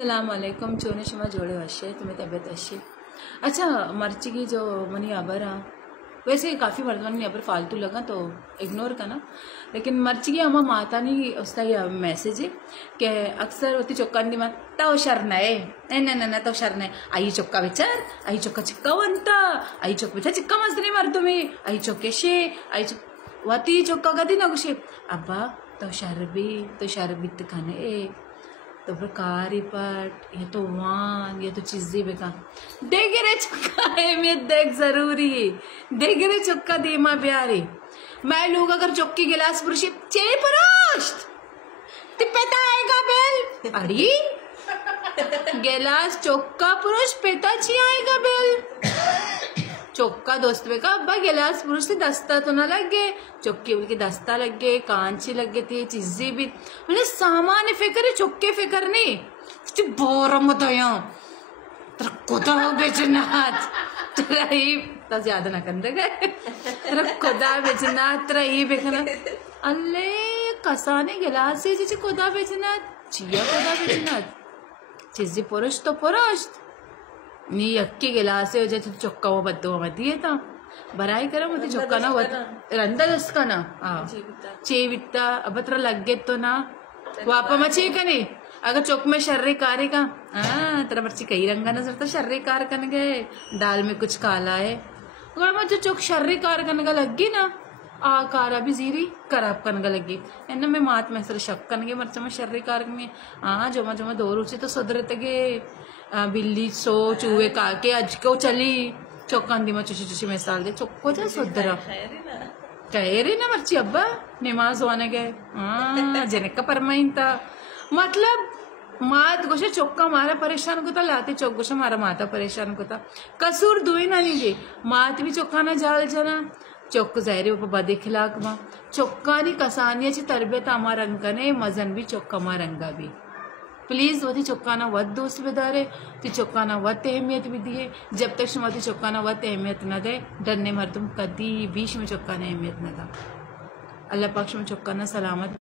सलामकुम चोने शमा जोड़े वशे तुम्हें तबियत अच्छी। अच्छा मर्ची की जो मनी अबर हाँ वैसे काफ़ी मर्दमान अबर फालतू लगा तो इग्नोर करना, लेकिन मर्ची की अम्मा माता नहीं उसका ये मैसेज है कि अक्सर होती चौका नहीं मत तो शरण है न तो शरण है आई चौका विचार आई चौका चिक्का वंता आई चौक विचार चिक्का मस्त नहीं मर तुम्हें आई चौके शे आई वती चौका कदी ना कुछ अब्बा तो शरबित खाने तो प्रकारी पट ये तो वान ये तो चीजें बेका देख रे चुक्का अहमियत देख जरूरी है देख रे चुक्का दीमा प्यारी मैं लोग अगर चौकी गिलास पुरुष चे पुरुष पेता आएगा बेल अड़ी गिलास चौका पुरुष पेता ची आएगा बेल चौका दोस्त बेका अब्बा गिलास पुरुष से दस्ता तो ना लग गए चौके की दस्ता लग गए कांची लग गई थी चीजें भी मैंने सामान फिक्र चौके फिक्र नहीं बोर मत खुदा बेचनाथ रही तो ज्यादा ना कर गए खुदा बेचनाथ रही बेचना अल्ले कसाने गिलास से जी खुदा बेचनाथ चिया खुदा बेचनाथ चीजें पुरुष तो पुरुष नी अक्की गिलास हो जाए चौका वो बद्दो मत दिए था बराई करो मत चौका ना रंदा दस्का ना चेवित्ता अब तेरा लग गए तो ना वापा मचे कने अगर चौक में शर्रे कारे का तेरा बच्ची कई रंगा नजर था शर्रे कार कन गए दाल में कुछ काला है अगर मैं जो चौक शर्रे कार कन का लग गई ना आ कारा भी जीरी खराब कन का लगी एन में मात में सर शक कन गए मर्च में शर्रे कार में जमा जमा दो रुचि तो सुधरते गए बिल्ली सो चूहे काके अज को चली चौकांदी में चुशी चुशी मिसाल दे चौको जा सुधरा कह रही ना मर्ची अब्बा नमाज होने गए जनक का परमाइन था मतलब मात गोशे चौका मारा परेशान को था लाते चौक गोशे मारा माता परेशान को था कसूर दुई ना लीजिए मात भी चौका ना जाल जना चौक जाहिर बदे खिलाक माँ चौका नी कसानी अच्छी तरबियत आमा रंगा ने मजन भी चौका मा रंगा भी प्लीज वो चौकाना वत दोस्त बेदारे ती चौकाना वत अहमियत भी दिए जब तक शुमा ती चौकाना वत अहमियत न दे डरने मर तुम कदी बीच में चौकाना अहमियत न था अल्लाह पाक में चौकाना सलामत